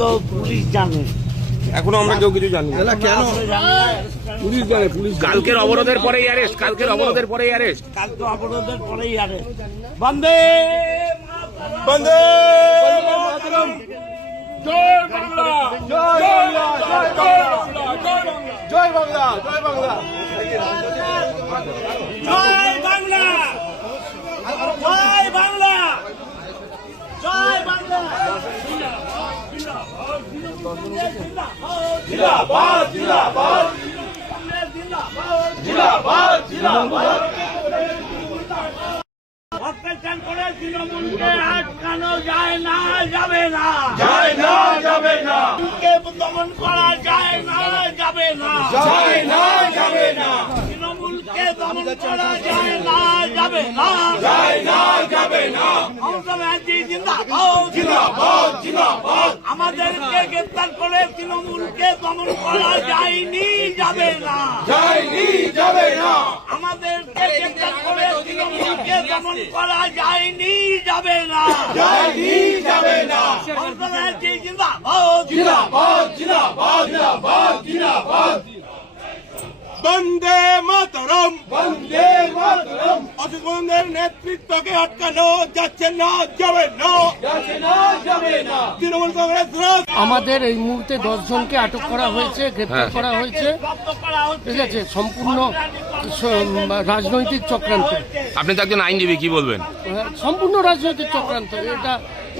এগুলো পুলিশ জানে। এখনো আমরা কেউ কিছু জানি না। কেন পুলিশ জানে? পুলিশ কালকের অবরোধের পরেই অ্যারেস্ট, কালকের অবরোধের পরেই অ্যারেস্ট। কালকে অবরোধের পরেই অ্যারেস্ট। বন্দে বন্দে মাতরম, জয় বাংলা, জয় বাংলা, জয় বাংলা, জয় বাংলা, জয় বাংলা, জয় বাংলা, জয় বাংলা, জিন্দাবাদ, জিন্দাবাদ, জিন্দাবাদ, জিন্দাবাদ। অত্যাচার করে তৃণমূলকে আটকানো যায় না, যাবে না, যায় না, যাবে না, দমন করা যায় না, যাবে না, যায় না, যাবে না, তৃণমূলকে দমন করা যায় না, যাবে না, যায় না, যাবে না, মমতা ব্যানার্জি জিন্দাবাদ, জিন্দাবাদ, জিন্দাবাদ, আমাদেরকে গ্রেপ্তার করে তৃণমূলকে দমন করা যায়নি, যাবে না, যায়নি, যাবে না, আমাদেরকে গ্রেপ্তার করে তৃণমূলকে দমন করা যায়নি, যাবে না, যায়নি, যাবে না, মমতা ব্যানার্জি জিন্দাবাদ, জিন্দাবাদ, জিন্দাবাদ, জিন্দাবাদ, জিন্দাবাদ। বন্দে মাতরম, বন্দে মাতরম। অসিত বন্দের নেতৃত্বকে আটকানো যাচ্ছে না, যাবে না, যাচ্ছে না, যাবে না। তৃণমূল কংগ্রেস আমাদের এই মুহূর্তে 10 জনকে আটক করা হয়েছে, গ্রেপ্তার করা হয়েছে। জব্দ করা হচ্ছে। ঠিক আছে, সম্পূর্ণ রাজনৈতিক চক্রান্ত, আপনি তো একজন আইনজীবী, কি বলবেন? সম্পূর্ণ রাজনৈতিক চক্রান্ত। এটা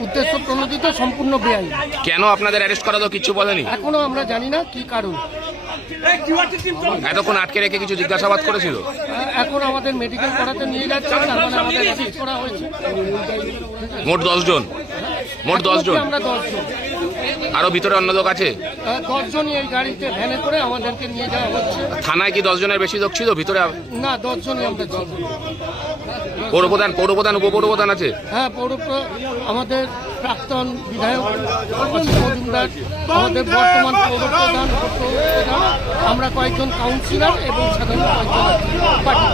উদ্দেশ্য প্রণোদিত, সম্পূর্ণ বেআইনি। কেন আপনাদের অ্যারেস্ট করা তো কিছু বলেনি? এখনো আমরা জানি না কি কারণ। এতক্ষণ আটকে রেখে কিছু জিজ্ঞাসাবাদ করেছিল? এখন আমাদের মেডিকেল করাতে নিয়ে যাচ্ছে, তার মানে আমাদের অ্যারেস্ট করা হয়েছে। মোট 10 জন, মোট 10 জন। আমরা 10 জন, আরো ভিতরে অন্য লোক আছে? 10 জনই এই গাড়িতে ভ্যানে করে আমাদেরকে নিয়ে যাওয়া হচ্ছে। থানায় কি 10 জনের বেশি লোক ছিল ভিতরে? না, 10 জনই আমরা ছিল। পৌরপ্রধান, পৌরপ্রধান, উপপৌরপ্রধান আছে? হ্যাঁ, আমাদের প্রাক্তন বিধায়ক অসিত মজুমদার, আমাদের বর্তমান পৌরপ্রধান, আমরা কয়েকজন কাউন্সিলর এবং সাধারণ কয়েকজন পার্টি।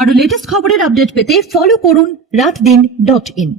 আরো লেটেস্ট খবরের আপডেট পেতে ফলো করুন রাতদিন.in।